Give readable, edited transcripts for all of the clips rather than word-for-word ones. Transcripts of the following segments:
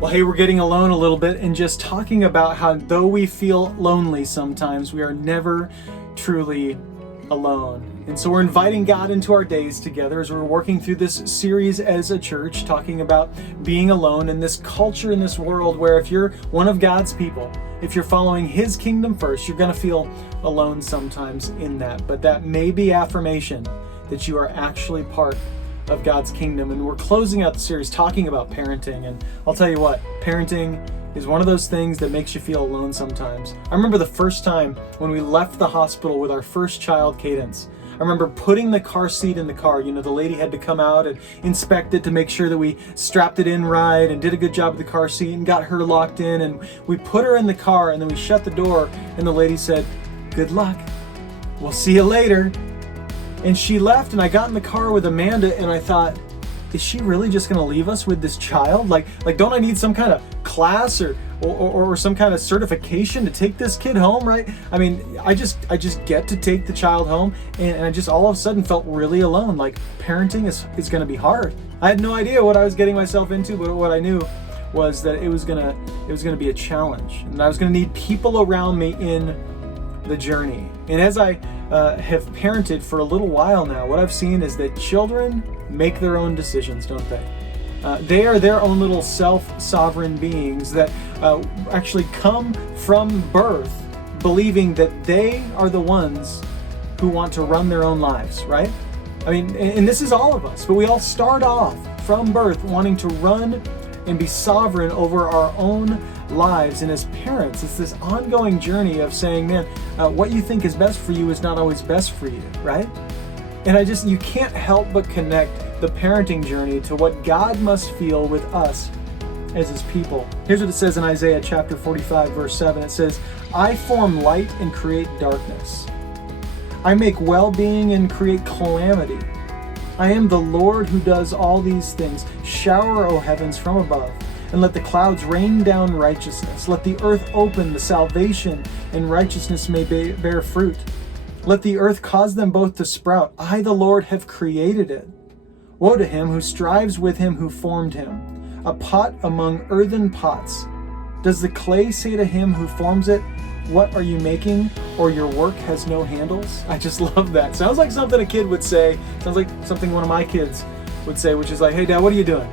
Well, hey, we're getting alone a little bit and just talking about how though we feel lonely sometimes, we are never truly alone. And so we're inviting God into our days together as we're working through this series as a church, talking about being alone in this culture, in this world where if you're one of God's people, if you're following His kingdom first, you're going to feel alone sometimes in that. But that may be affirmation that you are actually part of God's kingdom. And we're closing out the series talking about parenting. And I'll tell you what, parenting is one of those things that makes you feel alone sometimes. I remember the first time when we left the hospital with our first child, Cadence. I remember putting the car seat in the car. You know, the lady had to come out and inspect it to make sure that we strapped it in right and did a good job with the car seat and got her locked in. And we put her in the car and then we shut the door and the lady said, "Good luck. We'll see you later." And she left and I got in the car with Amanda and I thought, is she really just gonna leave us with this child? Like don't I need some kind of class or some kind of certification to take this kid home, right? I mean, I just get to take the child home and I just all of a sudden felt really alone. Like parenting is gonna be hard. I had no idea what I was getting myself into, but what I knew was that it was gonna be a challenge and I was gonna need people around me in the journey. And as I have parented for a little while now, what I've seen is that children make their own decisions, don't they? They are their own little self-sovereign beings that actually come from birth believing that they are the ones who want to run their own lives, right? I mean, and this is all of us, but we all start off from birth wanting to run and be sovereign over our own lives. And as parents, it's this ongoing journey of saying, man, what you think is best for you is not always best for you, right? And you can't help but connect the parenting journey to what God must feel with us as His people. Here's what it says in Isaiah chapter 45, verse 7. It says, "I form light and create darkness. I make well-being and create calamity. I am the Lord who does all these things. Shower, O heavens, from above, and let the clouds rain down righteousness. Let the earth open, the salvation and righteousness may bear fruit. Let the earth cause them both to sprout. I, the Lord, have created it. Woe to him who strives with him who formed him. A pot among earthen pots. Does the clay say to him who forms it, what are you making? Or your work has no handles?" I just love that. Sounds like something a kid would say. Sounds like something one of my kids would say, which is like, "Hey, Dad, what are you doing?"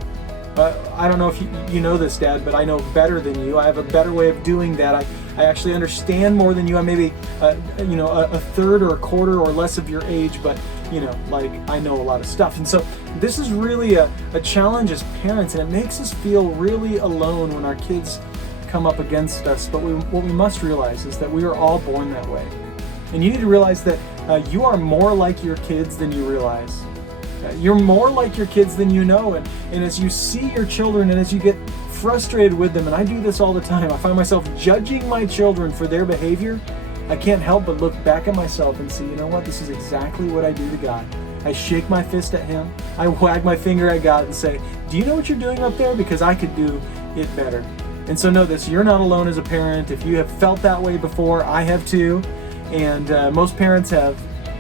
I don't know if you know this, Dad, but I know better than you. I have a better way of doing that. I actually understand more than you. I'm maybe a third or a quarter or less of your age, but I know a lot of stuff. And so this is really a challenge as parents, and it makes us feel really alone when our kids come up against us. But what we must realize is that we are all born that way. And you need to realize that you are more like your kids than you realize. You're more like your kids than you know. And as you see your children and as you get frustrated with them, and I do this all the time, I find myself judging my children for their behavior. I can't help but look back at myself and see, you know what, this is exactly what I do to God. I shake my fist at Him. I wag my finger at God and say, "Do you know what you're doing up there? Because I could do it better." And so know this, you're not alone as a parent. If you have felt that way before, I have too. And most parents have.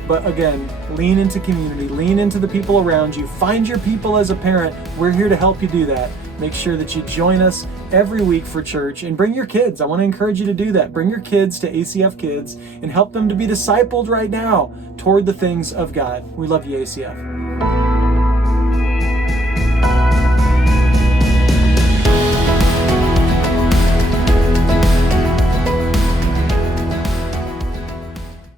But again, lean into community, lean into the people around you, find your people as a parent. We're here to help you do that. Make sure that you join us every week for church and bring your kids. I want to encourage you to do that. Bring your kids to ACF Kids and help them to be discipled right now toward the things of God. We love you, ACF.